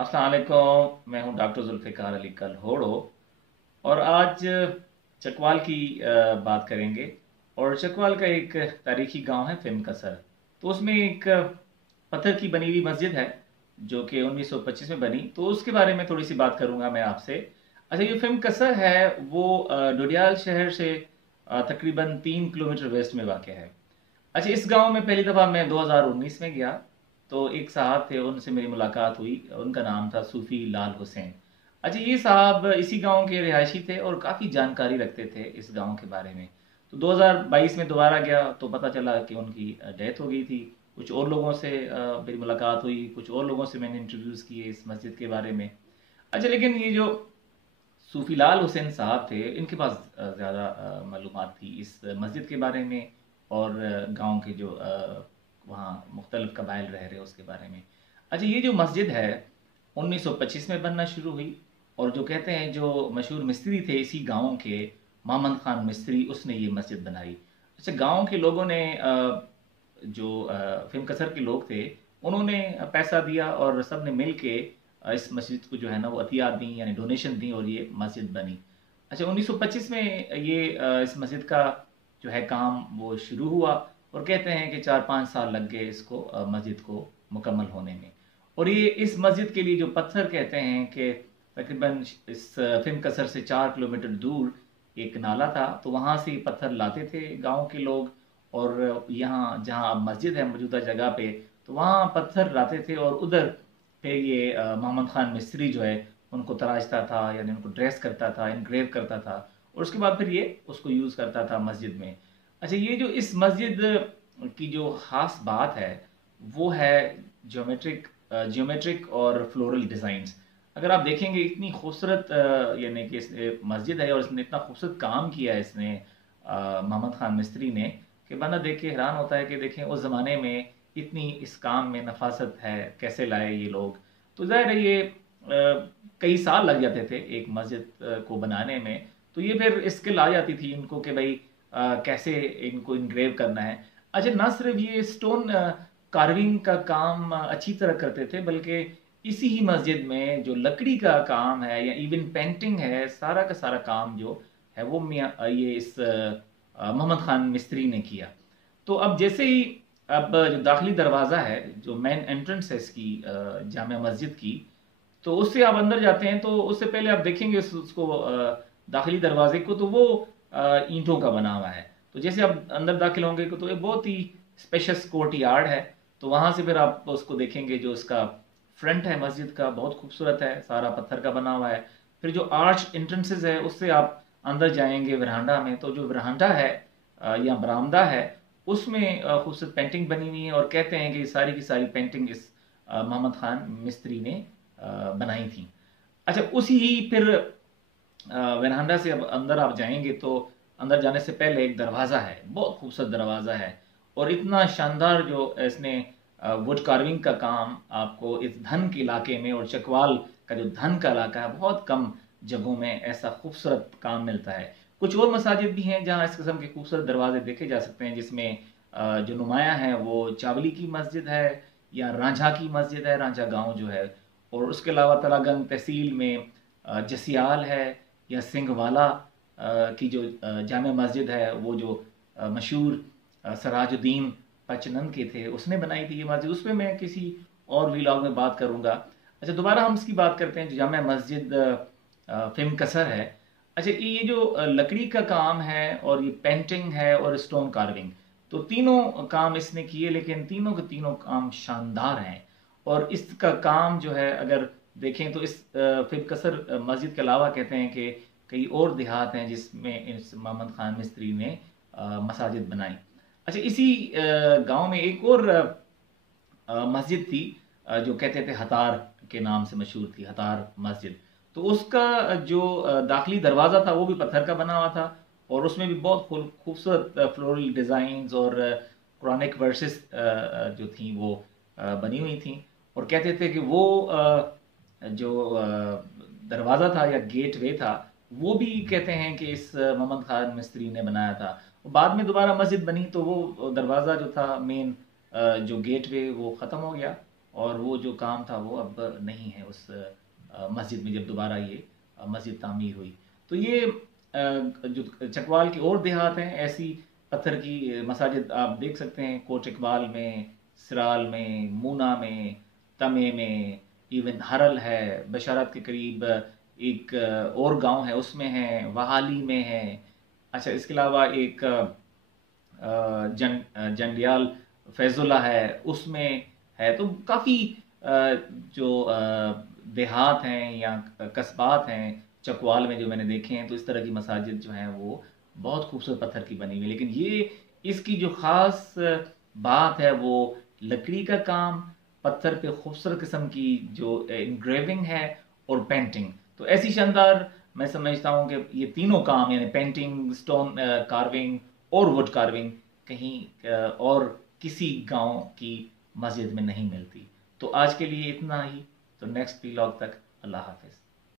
अस्सलाम वालेकुम। मैं हूं डॉक्टर जुल्फ़िकार अली कलहोड़ो और आज चकवाल की बात करेंगे। और चकवाल का एक तारीखी गांव है फिम कसर। तो उसमें एक पत्थर की बनी हुई मस्जिद है जो कि 1925 में बनी। तो उसके बारे में थोड़ी सी बात करूंगा मैं आपसे। अच्छा, ये फिम कसर है वो डोडियाल शहर से तकरीबन 3 किलोमीटर वेस्ट में वाक़ है। अच्छा, इस गांव में पहली दफ़ा मैं 2019 में गया। तो एक साहब थे, उनसे मेरी मुलाकात हुई। उनका नाम था सूफ़ी लाल हुसैन। अच्छा, ये साहब इसी गांव के रिहायशी थे और काफ़ी जानकारी रखते थे इस गांव के बारे में। तो 2022 में दोबारा गया तो पता चला कि उनकी डेथ हो गई थी। कुछ और लोगों से मेरी मुलाकात हुई, कुछ और लोगों से मैंने इंटरव्यूज़ किए इस मस्जिद के बारे में। अच्छा, लेकिन ये जो सूफ़ी लाल हुसैन साहब थे, इनके पास ज़्यादा मालूमात थी इस मस्जिद के बारे में और गांव के जो वहाँ मुख्तलिफ कबाइल रह रहे उसके बारे में। अच्छा, ये जो मस्जिद है 1925 में बनना शुरू हुई। और जो कहते हैं जो मशहूर मिस्त्री थे इसी गांव के, मामन खान मिस्त्री, उसने ये मस्जिद बनाई। अच्छा, गांव के लोगों ने जो फिल्म कसर के लोग थे, उन्होंने पैसा दिया और सब ने मिल के इस मस्जिद को जो है ना वो अतियात दी, यानी डोनेशन दी, और ये मस्जिद बनी। अच्छा, 1925 में ये इस मस्जिद का जो है काम वो शुरू हुआ। और कहते हैं कि 4-5 साल लग गए इसको मस्जिद को मुकम्मल होने में। और ये इस मस्जिद के लिए जो पत्थर कहते हैं कि तकरीबन इस फिल्म कसर से 4 किलोमीटर दूर एक नाला था, तो वहाँ से पत्थर लाते थे गांव के लोग। और यहाँ जहाँ अब मस्जिद है मौजूदा जगह पे, तो वहाँ पत्थर लाते थे और उधर फिर ये मोहम्मद खान मिस्त्री जो है उनको तराशता था, यानी उनको ड्रेस करता था, इनग्रेव करता था। और उसके बाद फिर ये उसको यूज़ करता था मस्जिद में। अच्छा, ये जो इस मस्जिद की जो ख़ास बात है वो है ज्योमेट्रिक और फ्लोरल डिज़ाइंस। अगर आप देखेंगे इतनी खूबसूरत यानी कि इस मस्जिद है और इसने इतना खूबसूरत काम किया है इसने मोहम्मद खान मिस्त्री ने, कि बंदा देख के हैरान होता है कि देखें उस ज़माने में इतनी इस काम में नफासत है, कैसे लाए ये लोग। तो ज़ाहिर है ये कई साल लग जाते थे एक मस्जिद को बनाने में। तो ये फिर स्किल आ जाती थी इनको कि भाई कैसे इनको इनग्रेव करना है। अच्छा, ना सिर्फ ये स्टोन कार्विंग का काम अच्छी तरह करते थे, बल्कि इसी ही मस्जिद में जो लकड़ी का काम है या इवन पेंटिंग है, सारा का सारा काम जो है वो मियाँ ये इस मोहम्मद खान मिस्त्री ने किया। तो अब जैसे ही अब जो दाखिली दरवाज़ा है, जो मेन एंट्रेंस है इसकी जामिया मस्जिद की, तो उससे आप अंदर जाते हैं तो उससे पहले आप देखेंगे उसको दाखिली दरवाजे को, तो वो ईंटों का बना हुआ है। तो जैसे आप अंदर दाखिल होंगे तो एक बहुत ही स्पेशस कोर्ट यार्ड है। तो वहाँ से फिर आप उसको देखेंगे, जो उसका फ्रंट है मस्जिद का बहुत खूबसूरत है, सारा पत्थर का बना हुआ है। फिर जो आर्च एंट्रेंसेस है उससे आप अंदर जाएंगे वरांडा में, तो जो वरांडा है या बरामदा है, उसमें खूबसूरत पेंटिंग बनी हुई है। और कहते हैं कि सारी की सारी पेंटिंग इस मोहम्मद खान मिस्त्री ने बनाई थी। अच्छा, उसी ही फिर वेरांडा से अब अंदर आप जाएंगे तो अंदर जाने से पहले एक दरवाज़ा है, बहुत खूबसूरत दरवाज़ा है। और इतना शानदार जो इसने वुड कार्विंग का काम आपको इस धन के इलाके में, और चकवाल का जो धन का इलाका है, बहुत कम जगहों में ऐसा खूबसूरत काम मिलता है। कुछ और मसाजिद भी हैं जहाँ इस किस्म के खूबसूरत दरवाजे देखे जा सकते हैं, जिसमें जो नुमाया है वो चावली की मस्जिद है या रांझा की मस्जिद है, रांझा गांव जो है। और उसके अलावा तलागंग तहसील में जसियाल है, या सिंघवाला की जो जामे मस्जिद है, वो जो मशहूर सराजुद्दीन पचनंद के थे उसने बनाई थी ये मस्जिद। उस पर मैं किसी और व्लॉग में बात करूंगा। अच्छा, दोबारा हम इसकी बात करते हैं जो जामे मस्जिद फिल्म कसर है। अच्छा, ये जो लकड़ी का काम है और ये पेंटिंग है और स्टोन कार्विंग, तो तीनों काम इसने किए, लेकिन तीनों के तीनों काम शानदार हैं। और इसका काम जो है अगर देखें तो इस फिर कसर मस्जिद के अलावा कहते हैं कि कई और देहात हैं जिसमें इस मोहम्मद खान मिस्त्री ने मसाजिद बनाई। अच्छा, इसी गांव में एक और मस्जिद थी जो कहते थे हतार के नाम से मशहूर थी, हतार मस्जिद। तो उसका जो दाखिली दरवाज़ा था वो भी पत्थर का बना हुआ था। और उसमें भी बहुत खूबसूरत फ्लोरल डिज़ाइंस और कुरानिक वर्सेस जो थी वो बनी हुई थी। और कहते थे कि वो जो दरवाज़ा था या गेट वे था, वो भी कहते हैं कि इस मोहम्मद खान मिस्त्री ने बनाया था। बाद में दोबारा मस्जिद बनी तो वो दरवाज़ा जो था मेन जो गेट वे वो ख़त्म हो गया और वो जो काम था वो अब नहीं है उस मस्जिद में, जब दोबारा ये मस्जिद तामीर हुई। तो ये जो चकवाल के और देहात हैं, ऐसी पत्थर की मसाजिद आप देख सकते हैं, कोट इकबाल में, सिराल में, मूना में, तमे में, इवन हरल है, बशारत के करीब एक और गांव है उसमें है, वहाली में है। अच्छा, इसके अलावा एक जंडियाल फैजुल्ला है उसमें है। तो काफ़ी जो देहात हैं या कस्बात हैं चकवाल में जो मैंने देखे हैं, तो इस तरह की मसाजिद जो हैं वो बहुत खूबसूरत पत्थर की बनी हुई है। लेकिन ये इसकी जो ख़ास बात है वो लकड़ी का काम, पत्थर पे खूबसूरत किस्म की जो इंग्रेविंग है और पेंटिंग। तो ऐसी शानदार, मैं समझता हूँ कि ये तीनों काम यानी पेंटिंग, स्टोन कार्विंग और वुड कार्विंग कहीं और किसी गांव की मस्जिद में नहीं मिलती। तो आज के लिए इतना ही। तो नेक्स्ट व्लॉग तक अल्लाह हाफिज़।